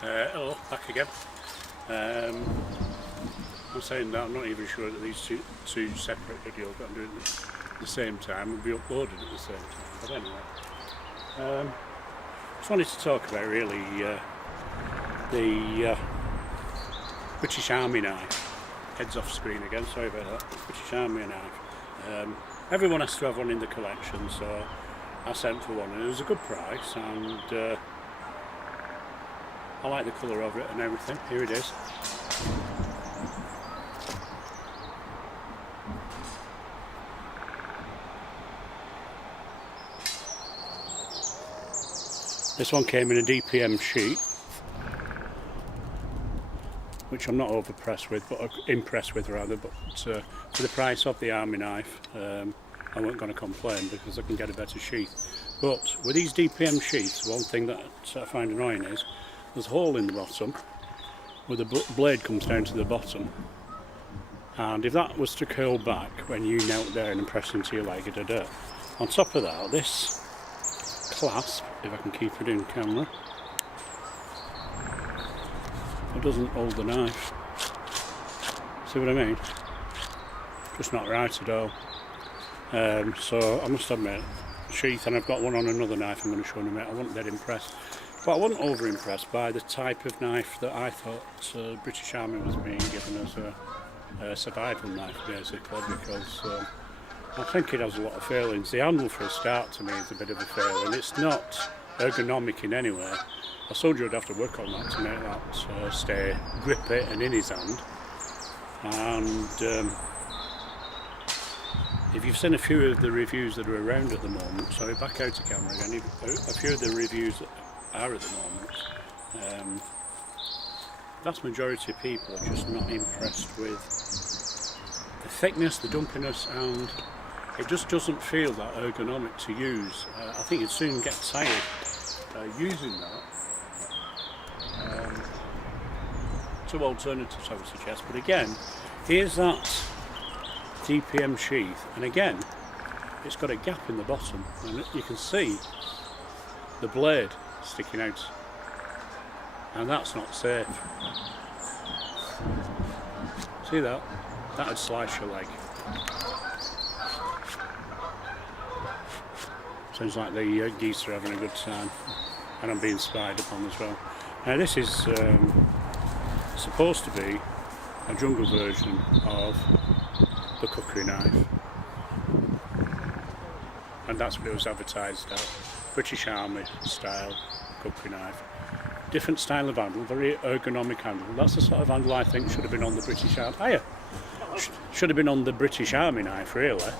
Hello, back again. I'm saying that I'm not even sure that these two separate videos that I'm doing at the same time will be uploaded at the same time. But anyway, just wanted to talk about really the British Army knife. Heads off screen again, sorry about that. British Army knife. Everyone has to have one in the collection, so I sent for one and it was a good price, and I like the colour of it and everything. Here it is. This one came in a DPM sheet, which I'm not impressed with, but for the price of the Army knife, I wasn't going to complain because I can get a better sheath. But with these DPM sheaths, one thing that I find annoying is there's a hole in the bottom where the blade comes down to the bottom, and if that was to curl back when you knelt down and pressed into your leg, on top of that, this clasp, if I can keep it in camera, it doesn't hold the knife. See what I mean? Just not right at all. So I must admit, sheath, and I've got one on another knife I'm going to show you in a minute. I wasn't that impressed, but I wasn't over impressed by the type of knife that I thought British Army was being given as a survival knife, basically, because I think it has a lot of failings. The handle, for a start, to me is a bit of a failing. It's not ergonomic in any way. A soldier would have to work on that to make that stay grippy and in his hand. And if you've seen a few of the reviews that are around at the moment, sorry, back out to camera again, a few of the reviews that are at the moment, the vast majority of people are just not impressed with the thickness, the dumpiness, and it just doesn't feel that ergonomic to use. I think you'd soon get tired using that. Two alternatives I would suggest, but again, here's that DPM sheath, and again, it's got a gap in the bottom, and you can see the blade sticking out, and that's not safe. See that? That would slice your leg. Sounds like the geese are having a good time, and I'm being spied upon as well. Now this is supposed to be a jungle version of the cookery knife, and that's what it was advertised as. British Army style cookery knife. Different style of handle, very ergonomic handle. That's the sort of handle I think should have been on the British Army. Should have been on the British Army knife, really.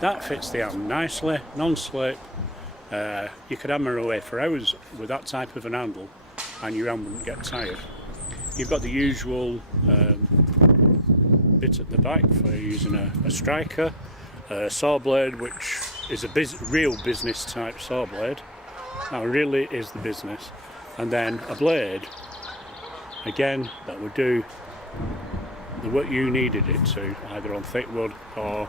That fits the hand nicely, non-slip. You could hammer away for hours with that type of an handle and your hand wouldn't get tired. You've got the usual bit at the back for using a striker, a saw blade, which is a real business type saw blade. That really is the business. And then a blade, again, that would do the work you needed it to, either on thick wood or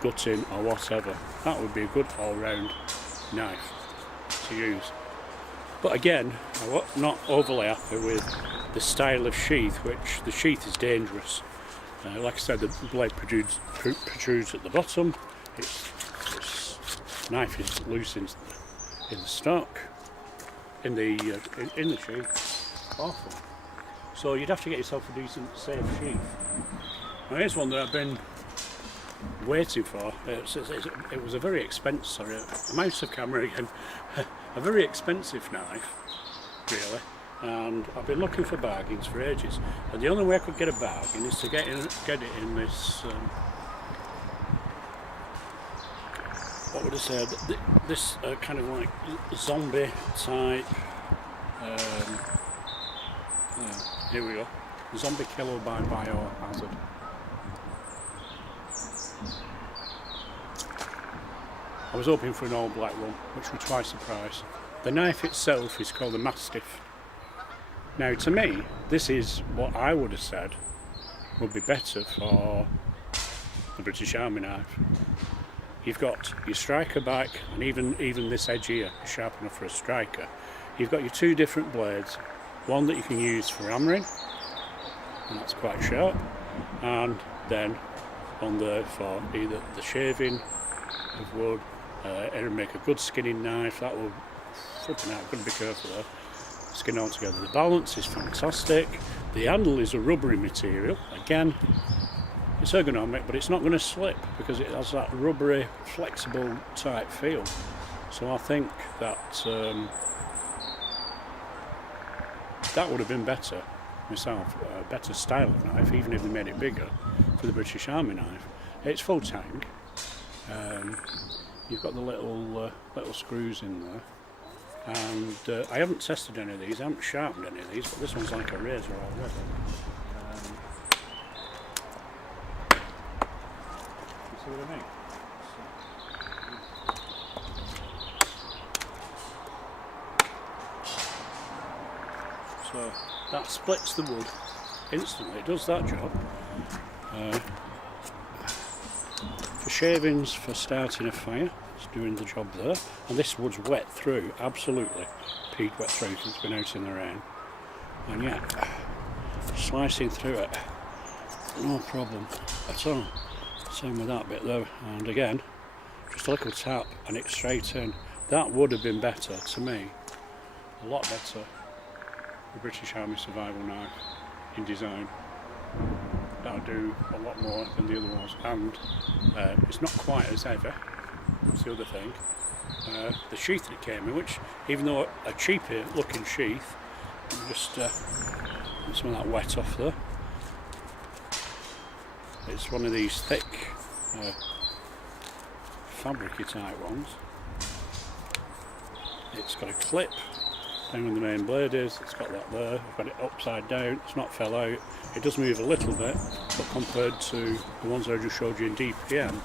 gutting or whatever. That would be a good all-round knife to use. But again, I'm not overly happy with the style of sheath, which the sheath is dangerous. Like I said, the blade protrudes at the bottom. Its knife is loose in the stock, in the sheath. Awful. So you'd have to get yourself a decent, safe sheath. Now here's one that I've been waiting for. It was a very expensive, sorry, I'm out of camera again, a very expensive knife, really, and I've been looking for bargains for ages, and the only way I could get a bargain is to get it in this, what would I say, this kind of like zombie type, here we go, Zombie Killer by Biohazard. I was hoping for an all black one, which was twice the price. The knife itself is called a Mastiff. Now to me, this is what I would have said would be better for the British Army knife. You've got your striker back, and even this edge here is sharp enough for a striker. You've got your two different blades, one that you can use for hammering, and that's quite sharp, and then one there for either the shaving of wood. It'll make a good skinning knife. That will flipping out. Got to be careful there. Skin all together. The balance is fantastic. The handle is a rubbery material. Again, it's ergonomic, but it's not going to slip because it has that rubbery, flexible type feel. So I think that that would have been better myself, a better style of knife, even if they made it bigger for the British Army knife. It's full tank. You've got the little screws in there, and I haven't tested any of these. I haven't sharpened any of these, but this one's like a razor already. You see what I mean? So that splits the wood instantly. It does that job. For shavings, for starting a fire, it's doing the job there. And this wood's wet through, absolutely. Peat wet through because it's been out in the rain. And yet, slicing through it, no problem at all. Same with that bit though. And again, just a little tap and it's straight in. That would have been better, to me, a lot better, the British Army survival knife in design. That'll do a lot more than the other ones, and it's not quite as heavy. That's the other thing. The sheath that it came in, which, even though a cheaper looking sheath, just get some of that wet off there. It's one of these thick fabricy type ones. It's got a clip down where the main blade is. It's got that there. I've got it upside down. It's not fell out. It does move a little bit, but compared to the ones I just showed you in DPM,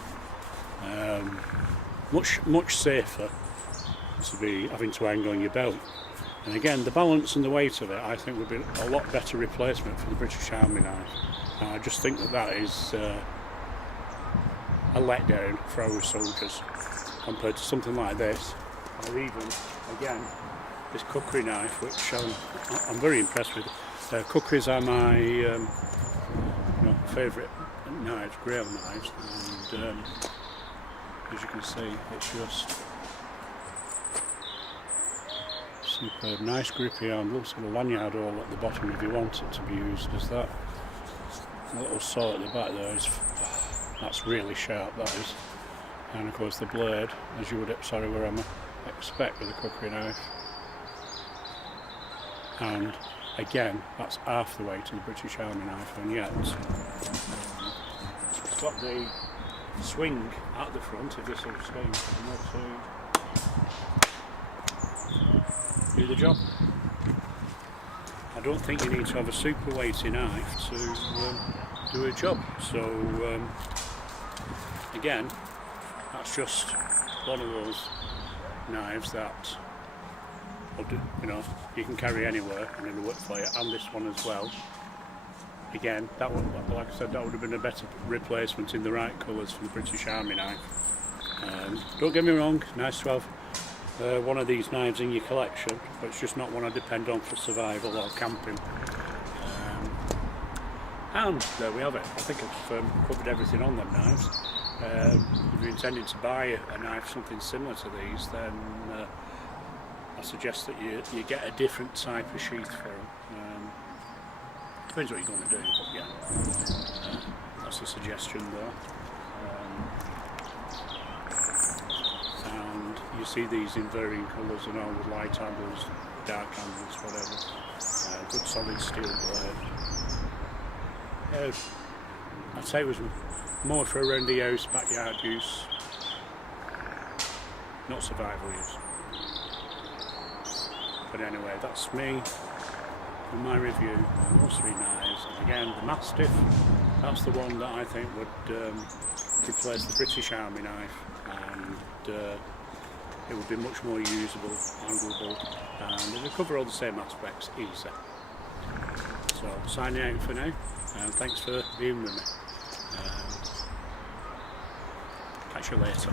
much safer to be having to hang on your belt. And again, the balance and the weight of it, I think, would be a lot better replacement for the British Army knife. I just think that is a letdown for our soldiers compared to something like this, or even, again, this kukri knife, which I'm very impressed with. Kukris are my favourite knives, Grail knives, and as you can see, it's just superb. Nice grippy handles, got a lanyard hole at the bottom if you want it to be used as that. A little saw at the back there that's really sharp, that is. And of course the blade, as you would expect with a kukri knife. And again, that's half the weight of the British Army knife, and yet it's got the swing at the front, if this will swing, to do the job. I don't think you need to have a super weighty knife to do a job. So again, that's just one of those knives that you can carry anywhere and in a wood fire, and this one as well. Again, that one, like I said, that would have been a better replacement in the right colours for the British Army knife. Don't get me wrong, nice to have one of these knives in your collection, but it's just not one I depend on for survival or camping. And there we have it. I think I've covered everything on them knives. If you're intending to buy a knife, something similar to these, then I suggest that you get a different type of sheath for them. Depends what you're going to do, but yeah, that's a suggestion there. And you see these in varying colours and all, with light handles, dark handles, whatever. Good solid steel blade. I'd say it was more for around the house, backyard use, not survival use. But anyway, that's me and my review on those three knives. And again, the Mastiff, that's the one that I think would replace the British Army knife, and it would be much more usable, handleable, and it would cover all the same aspects easy. So, signing out for now, and thanks for being with me. Catch you later.